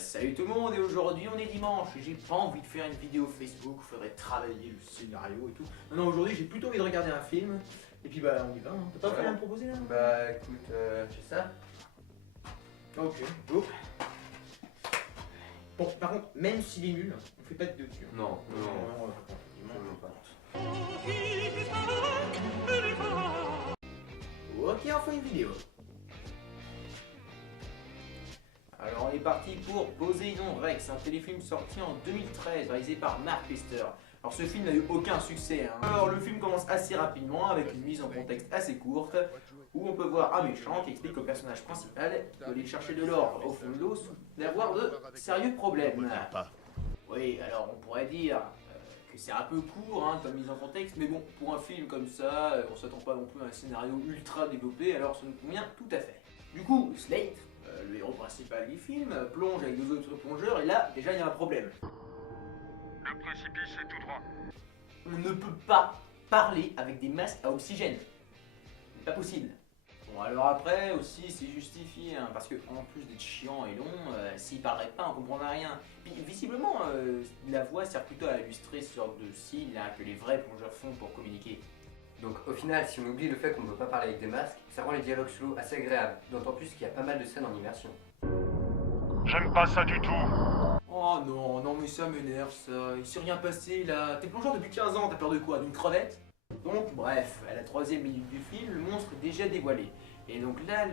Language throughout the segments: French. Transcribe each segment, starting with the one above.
Salut tout le monde, et aujourd'hui on est dimanche et j'ai pas envie de faire une vidéo Facebook où il faudrait travailler le scénario et tout. Non, aujourd'hui j'ai plutôt envie de regarder un film et puis bah on y va, hein. T'as pas rien à me proposer là? Bah écoute, tu sais ça? Ok, go. Bon, par contre, même s'il est nul, on fait pas de dessus. Non, Ok, on fait une vidéo. Alors on est parti pour Poséidon Rex, un téléfilm sorti en 2013, réalisé par Mark Lister. Alors ce film n'a eu aucun succès, hein. Alors le film commence assez rapidement avec une mise en contexte assez courte, où on peut voir un méchant qui explique au personnage principal qu'il doit aller chercher de l'or au fond de l'eau d'avoir de sérieux problèmes. Oui, alors on pourrait dire que c'est un peu court hein, comme mise en contexte, mais bon, pour un film comme ça, on s'attend pas non plus à un scénario ultra développé, alors ça nous convient tout à fait. Du coup, Slate, le héros principal du film, plonge avec deux autres plongeurs et là, déjà, il y a un problème. Le précipice est tout droit. On ne peut pas parler avec des masques à oxygène. C'est pas possible. Bon, alors après, aussi, c'est justifié, hein, parce que en plus d'être chiant et long, s'il parlerait pas, on comprendrait rien. Puis visiblement, la voix sert plutôt à illustrer ce genre de signe là, que les vrais plongeurs font pour communiquer. Donc au final, si on oublie le fait qu'on ne peut pas parler avec des masques, ça rend les dialogues slow assez agréables, d'autant plus qu'il y a pas mal de scènes en immersion. J'aime pas ça du tout. Oh non, non mais ça m'énerve ça, il s'est rien passé là. T'es plongeur depuis 15 ans, t'as peur de quoi? D'une crevette? Donc bref, à la 3e minute du film, le monstre est déjà dévoilé. Et donc là,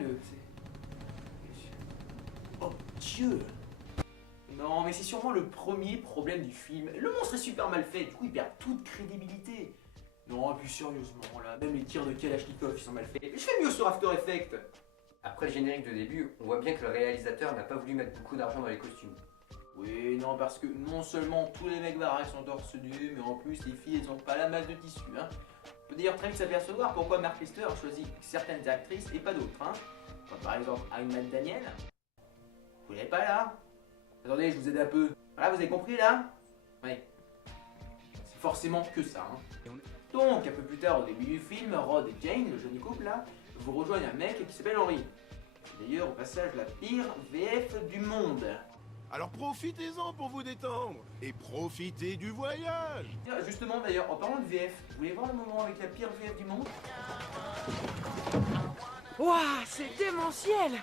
Oh Dieu! Non mais c'est sûrement le premier problème du film. Le monstre est super mal fait, du coup il perd toute crédibilité. Non, et puis sérieusement là, même les tirs de Kalachnikov ils sont mal faits. Je fais mieux sur After Effects. Après le générique de début, on voit bien que le réalisateur n'a pas voulu mettre beaucoup d'argent dans les costumes. Oui, non, parce que non seulement tous les mecs baraques sont torse nu, mais en plus les filles elles ont pas la masse de tissu, hein. On peut d'ailleurs très vite s'apercevoir pourquoi Mark Lister a choisi certaines actrices et pas d'autres, hein. Comme par exemple Ayman Daniel. Vous l'avez pas là? Attendez, je vous aide un peu. Voilà, vous avez compris là? Oui. C'est forcément que ça, hein. Donc, un peu plus tard au début du film, Rod et Jane, le jeune couple là, vous rejoignent un mec qui s'appelle Henry. D'ailleurs, au passage, la pire VF du monde. Alors profitez-en pour vous détendre et profitez du voyage. Tiens, justement d'ailleurs, en parlant de VF, vous voulez voir le moment avec la pire VF du monde? Ouah, c'est démentiel!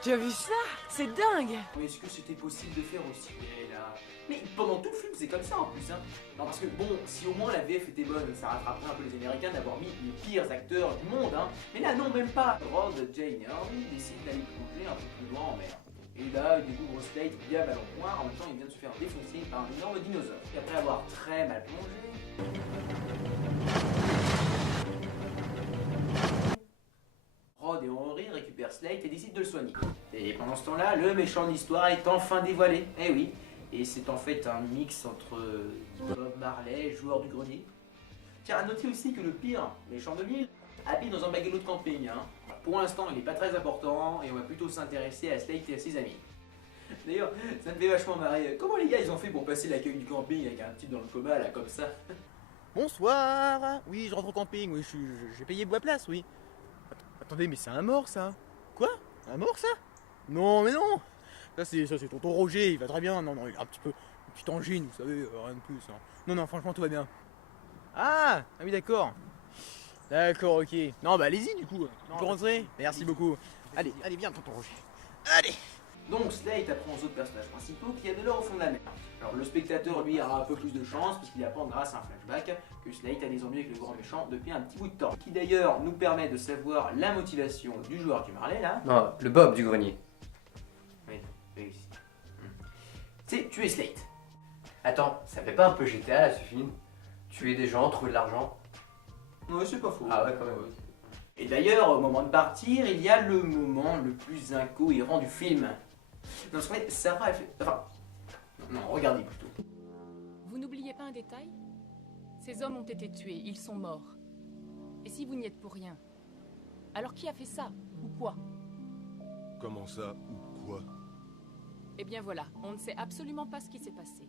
Tu as vu ça? C'est dingue! Mais est-ce que c'était possible de faire aussi bien là? Mais pendant tout le film c'est comme ça en plus hein. Non parce que bon, si au moins la VF était bonne, ça rattraperait un peu les Américains d'avoir mis les pires acteurs du monde hein. Mais là non, même pas. Rod, Jane et Henry décident d'aller plonger un peu plus loin en mer. Et là, il découvre Slate bien ballon point, en même temps il vient de se faire défoncer par un énorme dinosaure. Et après avoir très mal plongé... Rod et Henry récupèrent Slate et décident de le soigner. Et pendant ce temps-là, le méchant de l'histoire est enfin dévoilé. Eh oui, et c'est en fait un mix entre Bob Marley, joueur du grenier. Tiens, à noter aussi que le pire méchant de l'île habite dans un bungalow de camping. Hein. Pour l'instant, il n'est pas très important et on va plutôt s'intéresser à Slate et à ses amis. D'ailleurs, ça me fait vachement marrer. Comment les gars ils ont fait pour passer l'accueil du camping avec un type dans le coma là comme ça? Bonsoir. Oui, je rentre au camping. Oui, j'ai payé bois place, oui. Attendez, mais c'est un mort ça. Quoi? Un mort ça? Non, mais non. Ça c'est tonton Roger, il va très bien. Non, non, il a un petit peu une petite angine, vous savez, rien de plus. Hein. Non, non, franchement tout va bien. Ah oui, d'accord. D'accord, ok. Non, bah allez-y du coup. Vous pouvez rentrer. Merci beaucoup. Allez, allez, viens, tonton Roger. Allez. Donc Slate apprend aux autres personnages principaux qu'il y a de l'or au fond de la mer. Alors le spectateur lui aura un peu plus de chance puisqu'il apprend grâce à un flashback que Slate a des ennuis avec le grand méchant depuis un petit bout de temps. Qui d'ailleurs nous permet de savoir la motivation du joueur du Marley là. Non, le Bob du grenier. Oui, oui. C'est tuer Slate. Attends, ça fait pas un peu GTA là ce film? Tuer des gens, trouver de l'argent? Ouais, c'est pas faux. Ah ouais, quand même. Et d'ailleurs, au moment de partir, il y a le moment le plus incohérent du film. Non, c'est vrai, Sarah, elle fait... Enfin... Non, regardez plutôt. Vous n'oubliez pas un détail? Ces hommes ont été tués, ils sont morts. Et si vous n'y êtes pour rien? Alors qui a fait ça? Ou quoi? Comment ça ou quoi? Eh bien voilà, on ne sait absolument pas ce qui s'est passé.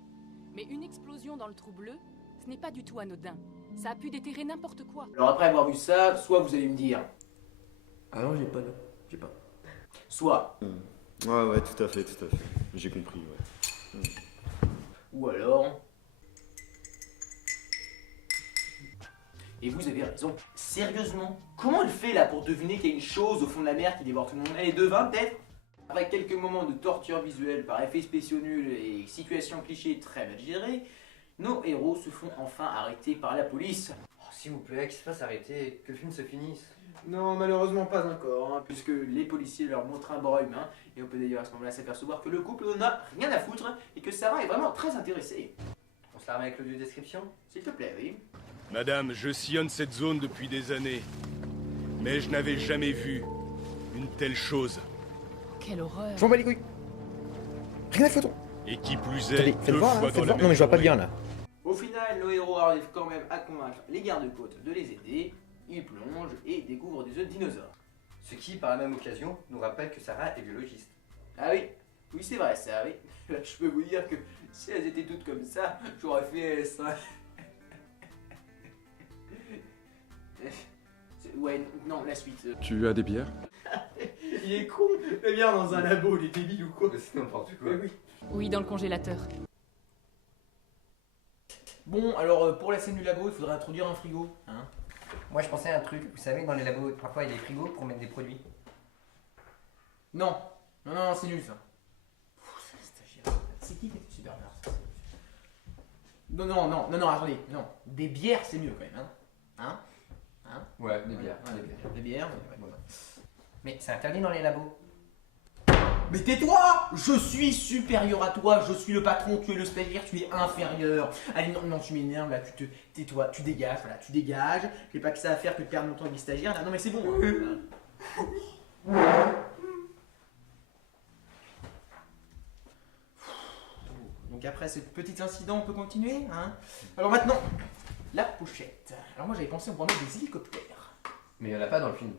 Mais une explosion dans le trou bleu, ce n'est pas du tout anodin. Ça a pu déterrer n'importe quoi. Alors après avoir vu ça, soit vous allez me dire... Ah non, j'ai pas. Soit... Ouais, tout à fait. J'ai compris, ouais. Ou alors... Et vous avez raison. Sérieusement, comment elle fait là pour deviner qu'il y a une chose au fond de la mer qui dévore tout le monde? Elle est devin peut-être? Après quelques moments de torture visuelle par effets spéciaux nuls et situations clichés très mal gérées, nos héros se font enfin arrêter par la police. Oh, s'il vous plaît, qu'il se fasse arrêter, que le film se finisse. Non, malheureusement pas encore, hein, puisque les policiers leur montrent un bras humain, et on peut d'ailleurs à ce moment-là s'apercevoir que le couple n'en a rien à foutre, et que Sarah est vraiment très intéressée. On se la remet avec l'audio description? S'il te plaît, oui. Madame, je sillonne cette zone depuis des années. Mais je n'avais jamais vu une telle chose. Quelle horreur. Je m'en bats les couilles. Rien à foutre. Et qui plus est, Attendez, faites deux voir, fois là, dans faites la voir. même Non mais je vois pas journée. bien là. Au final, nos héros arrivent quand même à convaincre les gardes-côtes de les aider, ils plongent et découvrent des œufs de dinosaures. Ce qui, par la même occasion, nous rappelle que Sarah est biologiste. Ah oui, oui c'est vrai ça, oui. Là, je peux vous dire que si elles étaient toutes comme ça, j'aurais fait S. Hein. Ouais, non, la suite. Tu as des bières? Il est con, la bière dans un labo, il est débile ou quoi? C'est n'importe quoi. Oui. Oui, dans le congélateur. Bon, alors pour la scène du labo, il faudrait introduire un frigo, hein. Moi, je pensais à un truc. Vous savez, dans les labos, parfois, il y a des frigos pour mettre des produits. Non, non, c'est nul ça. C'est qui qui super nerd ça? Non, attendez, non. Des bières c'est mieux quand même, hein. Ouais, des bières. Ouais, Des bières. des bières, ouais. Mais c'est interdit dans les labos. Mais tais-toi! Je suis supérieur à toi, je suis le patron, tu es le stagiaire, tu es inférieur. Allez, non, tu m'énerves là, tais-toi, tu dégages, voilà, tu dégages. J'ai pas que ça à faire que de perdre mon temps avec les stagiaires là. Non mais c'est bon. Donc après ce petit incident, on peut continuer, hein. Alors maintenant, la pochette. Alors moi j'avais pensé on pourrait mettre des hélicoptères. Mais il n'y en a pas dans le film.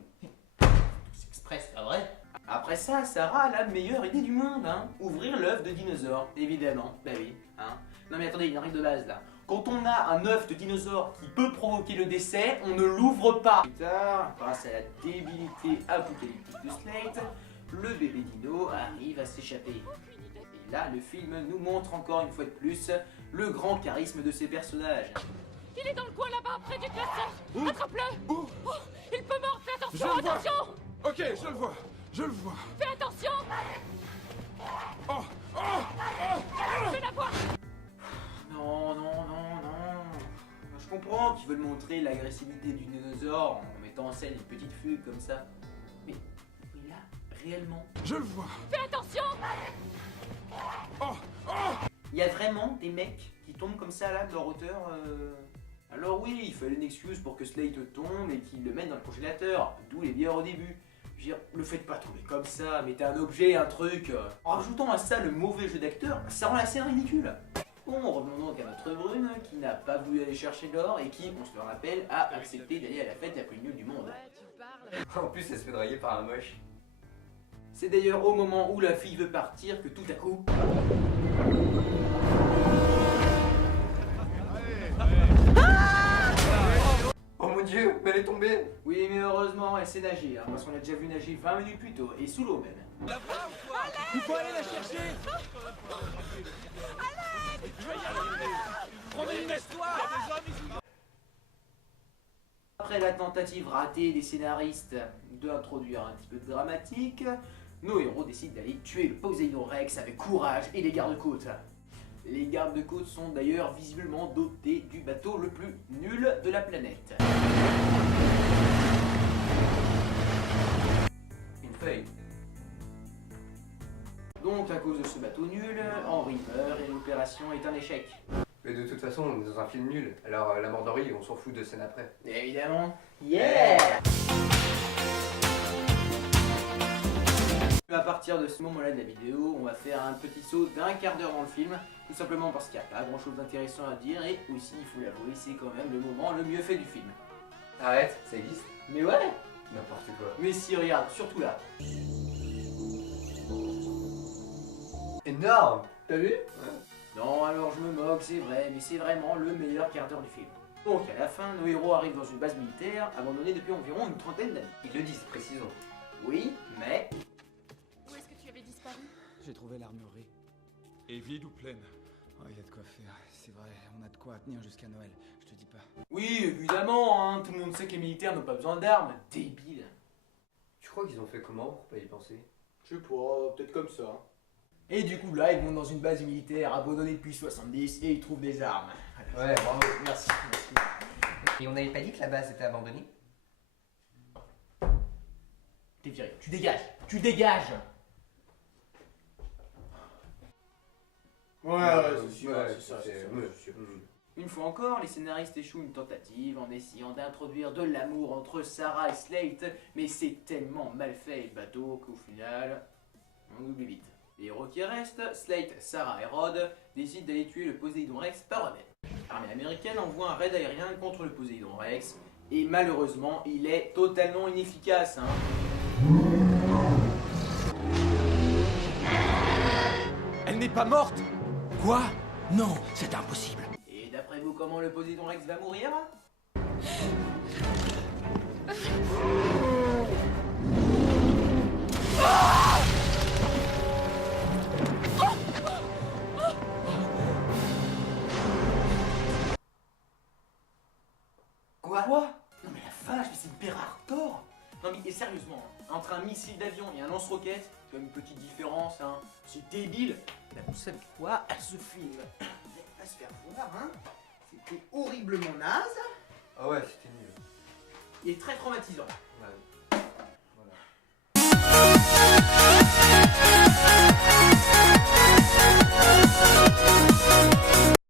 C'est express, pas vrai? Après ça, Sarah a la meilleure idée du monde, hein. Ouvrir l'œuf de dinosaure, évidemment. Bah oui, hein. Non mais attendez, il y a une règle de base là. Quand on a un œuf de dinosaure qui peut provoquer le décès, on ne l'ouvre pas. Plus tard, grâce à la débilité apocalyptique de Slate, le bébé dino arrive à s'échapper. Et là, le film nous montre encore une fois de plus le grand charisme de ses personnages. Il est dans le coin là-bas, près du classeur. Attrape-le. Où? Oh, il peut mordre, fais attention, Je le vois. attention. Ok, je le vois. Fais attention. Fais la voir. Non. Je comprends qu'ils veulent montrer l'agressivité du dinosaure en mettant en scène une petite fugue comme ça. Mais là, réellement, Je le vois. Fais attention. il y a vraiment des mecs qui tombent comme ça là de leur hauteur. Alors oui, il fallait une excuse pour que Slate tombe et qu'il le mette dans le congélateur, d'où les bières au début. Je veux dire, le faites pas tomber comme ça, mettez un objet, un truc. En rajoutant à ça le mauvais jeu d'acteur, ça rend la scène ridicule. Bon, revenons donc à notre brune qui n'a pas voulu aller chercher l'or et qui, on se le rappelle, a accepté d'aller à la fête la plus nulle du monde. En plus, elle se fait draguer par un moche. C'est d'ailleurs au moment où la fille veut partir que tout à coup... Oh mon dieu, mais elle est tombée. Oui, mais heureusement, elle sait nager, hein, parce qu'on l'a déjà vu nager 20 minutes plus tôt, et sous l'eau même. Il faut aller la chercher. Après la tentative ratée des scénaristes d'introduire un petit peu de dramatique, nos héros décident d'aller tuer le Poséidon Rex avec courage et les gardes-côtes. Les gardes-côtes sont d'ailleurs visiblement dotés du bateau le plus nul de la planète. Une feuille. Donc à cause de ce bateau nul, Henry meurt et l'opération est un échec. Mais de toute façon, on est dans un film nul. Alors la mort d'Henry, on s'en fout de scène après. Évidemment. Yeah! À partir de ce moment-là de la vidéo, on va faire un petit saut d'un quart d'heure dans le film, tout simplement parce qu'il n'y a pas grand-chose d'intéressant à dire et aussi, il faut l'avouer, c'est quand même le moment le mieux fait du film. Arrête, ça existe. Mais ouais! N'importe quoi. Mais si, regarde, surtout là. Énorme. T'as vu? Non, alors je me moque, c'est vrai, mais c'est vraiment le meilleur quart d'heure du film. Donc à la fin, nos héros arrivent dans une base militaire, abandonnée depuis environ une trentaine d'années. Ils le disent, précisons. Oui, mais... Où est-ce que tu avais disparu? J'ai trouvé l'armurerie. Et vide ou pleine? Oh, y a de quoi faire, c'est vrai, on a de quoi tenir jusqu'à Noël, je te dis pas. Oui, évidemment, hein, tout le monde sait que les militaires n'ont pas besoin d'armes. Débile. Tu crois qu'ils ont fait comment pour pas y penser? Je sais pas, peut-être comme ça. Et du coup, là, ils vont dans une base militaire abandonnée depuis 70 et ils trouvent des armes. Voilà. Ouais, bravo. Merci. Et on n'avait pas dit que la base était abandonnée? T'es viré. Tu dégages. Tu dégages. Ouais, c'est sûr, Ouais, c'est ça, c'est- c'est ça. ouais. c'est sûr. Une fois encore, les scénaristes échouent une tentative en essayant d'introduire de l'amour entre Sarah et Slate, mais c'est tellement mal fait le bateau qu'au final, on oublie vite. Les héros qui restent, Slate, Sarah et Rod, décident d'aller tuer le Poséidon Rex par eux-mêmes. L'armée américaine envoie un raid aérien contre le Poséidon Rex, et malheureusement, il est totalement inefficace. Elle n'est pas morte! Quoi? Non, c'est impossible. Et d'après vous, comment le Poséidon Rex va mourir? Quoi? Non mais la vache, mais c'est hyper hardcore. Non mais et sérieusement, hein, entre un missile d'avion et un lance-roquette, tu vois une petite différence, hein. C'est débile. Mais vous savez quoi? À ce film, vous allez pas se faire voir, hein. C'était horriblement naze Ah ouais, c'était nul. et très traumatisant.